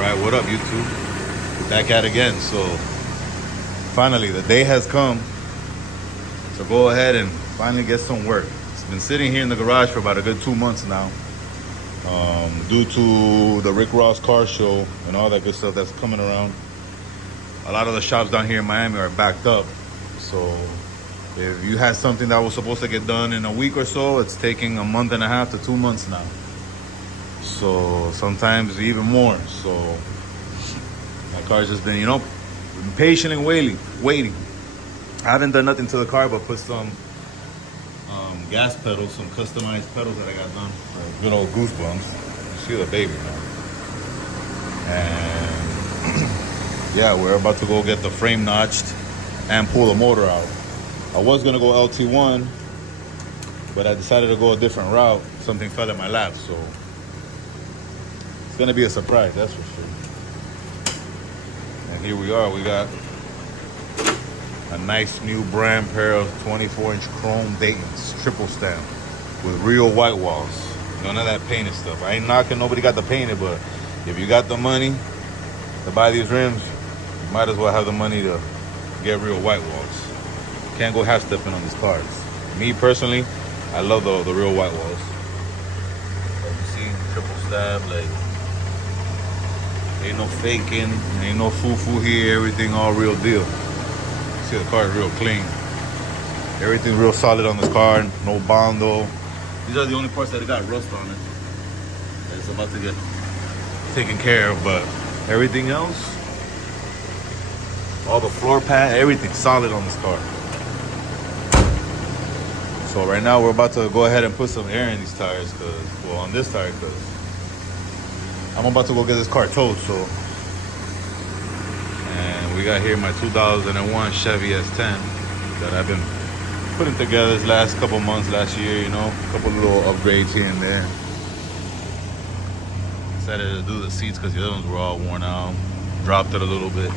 Alright, what up YouTube? Back at it again. So finally the day has come to go ahead and finally get some work. It's been sitting here in the garage for about a good 2 months now. Due to the Rick Ross car show and all that good stuff that's coming around. A lot of the shops down here in Miami are backed up. So if you had something that was supposed to get done in a week or so, it's taking a month and a half to 2 months now. So sometimes even more. So my car's just been, patiently waiting. I haven't done nothing to the car but put some gas pedals, some customized pedals that I got done. Good old Goosebumps. You see the baby now. And yeah, we're about to go get the frame notched and pull the motor out. I was gonna go LT1, but I decided to go a different route. Something fell in my lap, so it's gonna be a surprise, that's for sure. And here we are, we got a nice new brand pair of 24-inch chrome Dayton's, triple stamp, with real white walls. None of that painted stuff. I ain't knocking, nobody got the painted, but if you got the money to buy these rims, you might as well have the money to get real white walls. Can't go half-stepping on these cars. Me personally, I love the real white walls. As you see, triple stab, like, ain't no faking, ain't no foo-foo here, everything all real deal. See, the car is real clean. Everything real solid on this car, no bondo. These are the only parts that got rust on it. It's about to get taken care of, but everything else, all the floor pad, everything solid on this car. So right now we're about to go ahead and put some air in these tires, on this tire, because I'm about to go get this car towed, so. And we got here my 2001 Chevy S10 that I've been putting together this last couple months, last year, a couple little upgrades here and there. Decided to do the seats because the other ones were all worn out. Dropped it a little bit.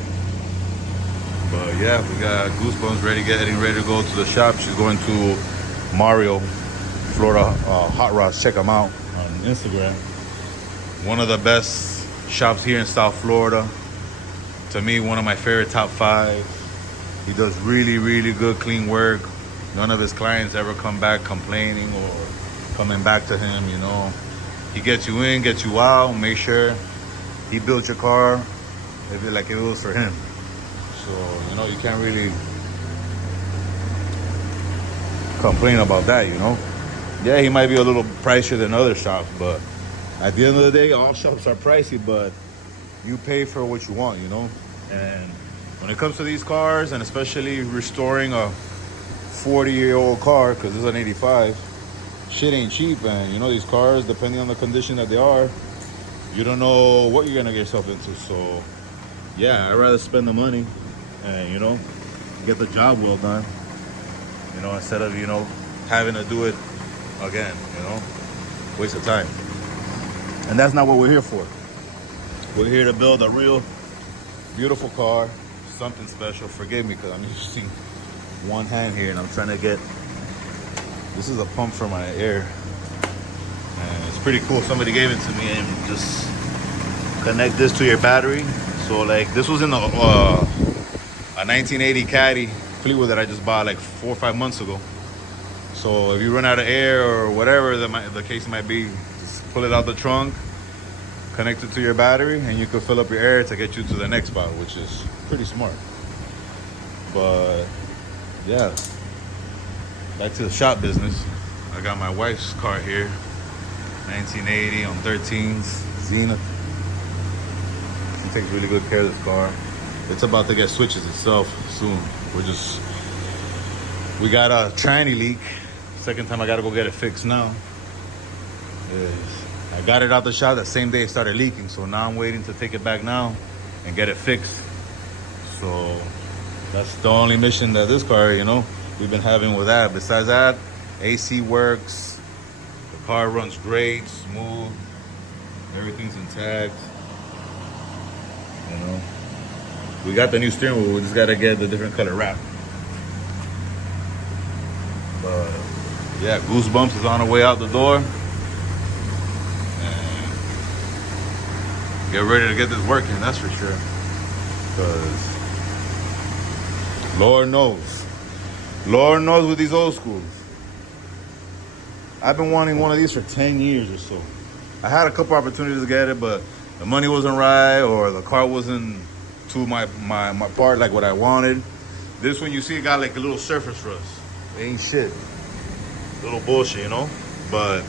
But yeah, we got Goosebumps getting ready to go to the shop. She's going to Mario, Florida Hot Rods. Check him out on Instagram. One of the best shops here in South Florida. To me, one of my favorite top 5. He does really, really good, clean work. None of his clients ever come back complaining or coming back to him, He gets you in, gets you out, make sure he built your car like it was for him. So, you can't really complain about that, Yeah, he might be a little pricier than other shops, but at the end of the day, all shops are pricey, but you pay for what you want, And when it comes to these cars, and especially restoring a 40-year-old car, because this is an 85, shit ain't cheap. And these cars, depending on the condition that they are, you don't know what you're gonna get yourself into. So yeah, I'd rather spend the money and get the job well done, instead of having to do it again, waste of time. And that's not what we're here for. We're here to build a real beautiful car, something special. Forgive me because I'm using one hand here and I'm trying to get, this is a pump for my air. And it's pretty cool. Somebody gave it to me, and just connect this to your battery. So like, this was in a 1980 Caddy Fleetwood that I just bought like 4 or 5 months ago. So if you run out of air or whatever the case might be, just pull it out the trunk, connect it to your battery, and you can fill up your air to get you to the next spot, which is pretty smart. But yeah, back to the shop business. I got my wife's car here, 1980 on 13s, Zenith. She takes really good care of this car. It's about to get switches itself soon. We got a tranny leak. Second time I gotta go get it fixed now. I got it out the shop that same day it started leaking, so now I'm waiting to take it back now and get it fixed. So that's the only mission that this car, we've been having with that. Besides that, AC works, the car runs great, smooth, everything's intact. We got the new steering wheel, we just gotta get the different color wrap. But yeah, Goosebumps is on the way out the door. get ready to get this working, that's for sure. Because Lord knows with these old schools. I've been wanting one of these for 10 years or so. I had a couple opportunities to get it, but the money wasn't right or the car wasn't to my part like what I wanted. This one, you see, it got like a little surface rust. It ain't shit. Little bullshit, you know? But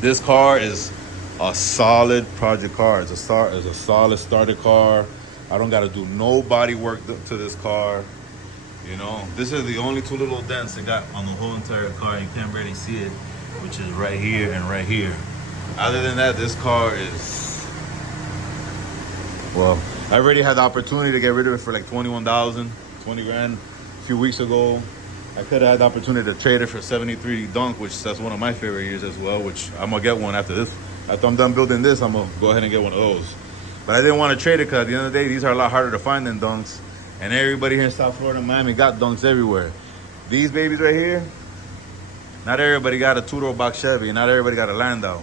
this car is a solid project car. It's a solid starter car. I don't got to do no body work to this car. You know, this is the only two little dents it got on the whole entire car. You can't really see it, which is right here and right here. Other than that, this car is, well, I already had the opportunity to get rid of it for like 21,000, 20 grand a few weeks ago. I could have had the opportunity to trade it for 73 Dunk, which that's one of my favorite years as well, which I'm going to get one after this. After I'm done building this, I'm going to go ahead and get one of those. But I didn't want to trade it because at the end of the day, these are a lot harder to find than Dunks. And everybody here in South Florida and Miami got Dunks everywhere. These babies right here, not everybody got a two-door box Chevy. Not everybody got a Landau.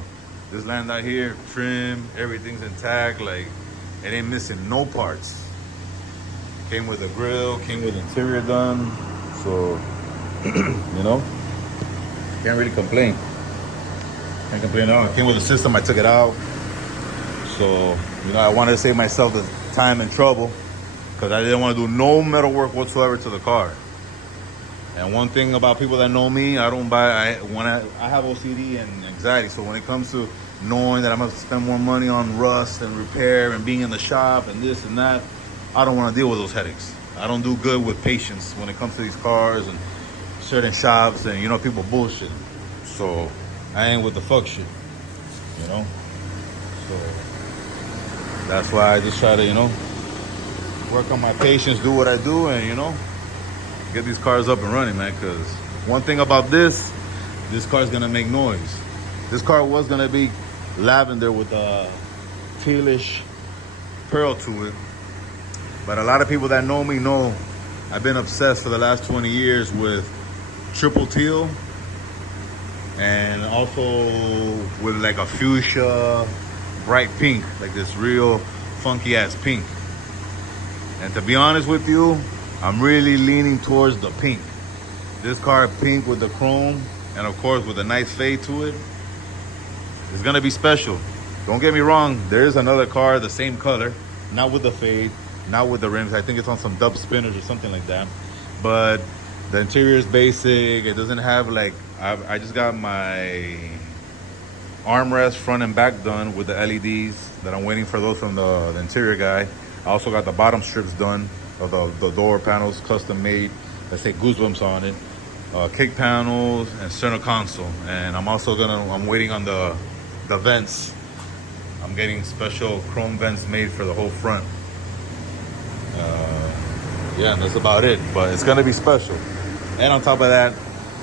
This Landau here, trim, everything's intact. Like, it ain't missing no parts. Came with a grill, came with interior done. So, you know, can't really complain. Can't complain at all. It came with a system, I took it out. So, you know, I wanted to save myself the time and trouble because I didn't want to do no metal work whatsoever to the car. And one thing about people that know me, I have OCD and anxiety. So when it comes to knowing that I'm going to spend more money on rust and repair and being in the shop and this and that, I don't want to deal with those headaches. I don't do good with patience when it comes to these cars and certain shops and, you know, people bullshit. So I ain't with the fuck shit, you know? So that's why I just try to, you know, work on my patience, do what I do, and, you know, get these cars up and running, man. Because one thing about this car's gonna make noise. This car was gonna be lavender with a tealish pearl to it. But a lot of people that know me know I've been obsessed for the last 20 years with triple teal and also with like a fuchsia bright pink, like this real funky ass pink. And to be honest with you, I'm really leaning towards the pink. This car pink with the chrome and of course with a nice fade to it, it's gonna be special. Don't get me wrong, there is another car the same color, not with the fade, not with the rims. I think it's on some dub spinners or something like that. But the interior is basic. It doesn't have like, I just got my armrest front and back done with the LEDs that I'm waiting for those from the interior guy. I also got the bottom strips done of the door panels, custom made. Let's say Goosebumps on it. Kick panels and center console. And I'm waiting on the vents. I'm getting special chrome vents made for the whole front. Yeah, that's about it. But it's gonna be special. And on top of that,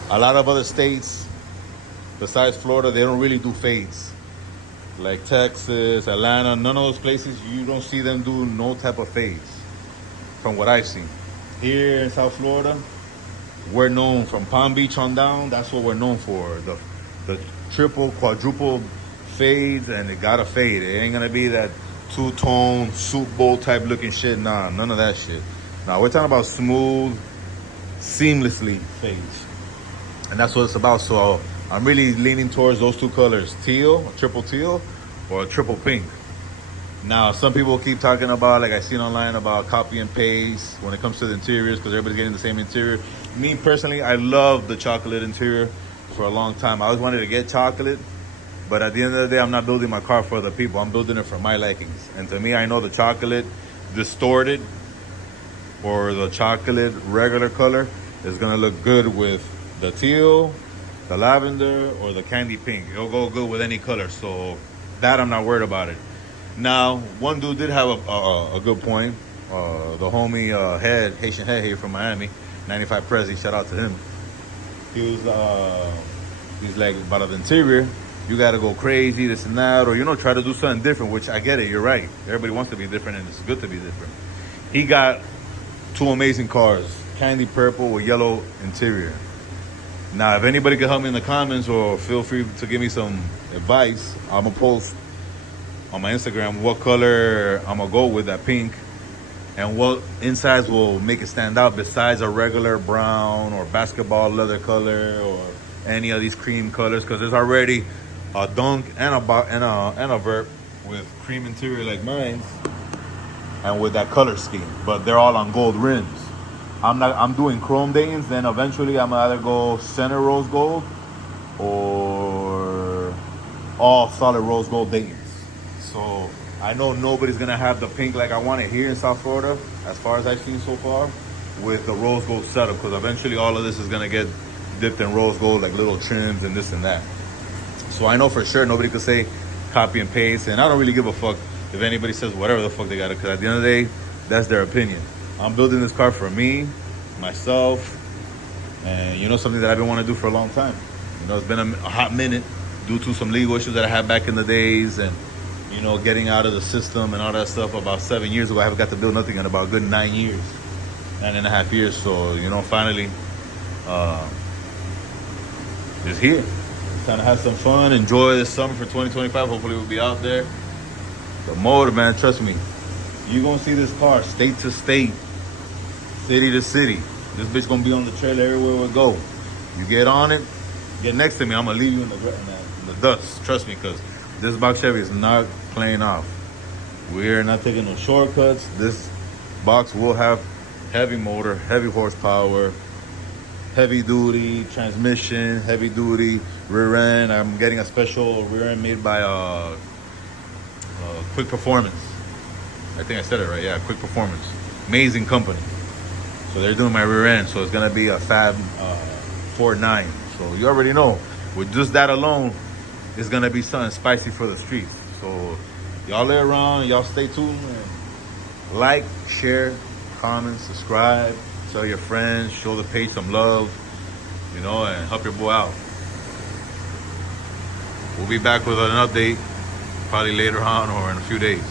a lot of other states besides Florida, they don't really do fades. Like Texas, Atlanta, none of those places, you don't see them do no type of fades from what I've seen. Here in South Florida, we're known from Palm Beach on down, that's what we're known for. The triple, quadruple fades, and it gotta fade. It ain't gonna be that two-tone, soup bowl type looking shit. Nah, none of that shit. Nah, we're talking about smooth, seamlessly fades. And that's what it's about. So I'm really leaning towards those two colors, teal, a triple teal, or a triple pink. Now, some people keep talking about, like I seen online, about copy and paste when it comes to the interiors because everybody's getting the same interior. Me, personally, I love the chocolate interior for a long time. I always wanted to get chocolate, but at the end of the day, I'm not building my car for other people. I'm building it for my likings. And to me, I know the chocolate distorted or the chocolate regular color is going to look good with the teal, the lavender, or the candy pink. It'll go good with any color, so that I'm not worried about it. Now, one dude did have a good point. The homie Haitian Head here from Miami, 95 Prezi, shout out to him. He's like, about the interior, you gotta go crazy, this and that, or, you know, try to do something different, which I get it, you're right. Everybody wants to be different, and it's good to be different. He got two amazing cars, candy purple with yellow interior. Now, if anybody can help me in the comments or feel free to give me some advice, I'm gonna post on my Instagram what color I'm gonna go with, that pink, and what insides will make it stand out besides a regular brown or basketball leather color or any of these cream colors, because there's already a dunk and a vert with cream interior like mine and with that color scheme, but they're all on gold rims. I'm doing chrome Dayton's, then eventually I'm gonna either go center rose gold or all solid rose gold Dayton's. So I know nobody's gonna have the pink like I want it here in South Florida, as far as I've seen so far, with the rose gold setup, because eventually all of this is gonna get dipped in rose gold, like little trims and this and that. So I know for sure nobody could say copy and paste, and I don't really give a fuck if anybody says whatever the fuck they got it, because at the end of the day, that's their opinion. I'm building this car for me, myself, and you know, something that I've been wanting to do for a long time. You know, it's been a hot minute due to some legal issues that I had back in the days, and you know, getting out of the system and all that stuff. About 7 years ago, I haven't got to build nothing in about a good 9 years, 9.5 years. So, you know, finally, just here. Trying to have some fun, enjoy this summer for 2025. Hopefully we'll be out there. The motor, man, trust me, you're gonna see this car state to state, city to city. This bitch gonna be on the trailer everywhere we go. You get on it, get next to me, I'm gonna leave you in the dust. Trust me, because this box Chevy is not playing off. We're not taking no shortcuts. This box will have heavy motor, heavy horsepower, heavy duty transmission, heavy duty rear end. I'm getting a special rear end made by Quick Performance. I think I said it right. Yeah, Quick Performance. Amazing company. So they're doing my rear end. So it's gonna be a Fab 4.9. So you already know, with just that alone, it's gonna be something spicy for the streets. So y'all lay around, y'all stay tuned, and like, share, comment, subscribe, tell your friends, show the page some love, you know, and help your boy out. We'll be back with an update probably later on or in a few days.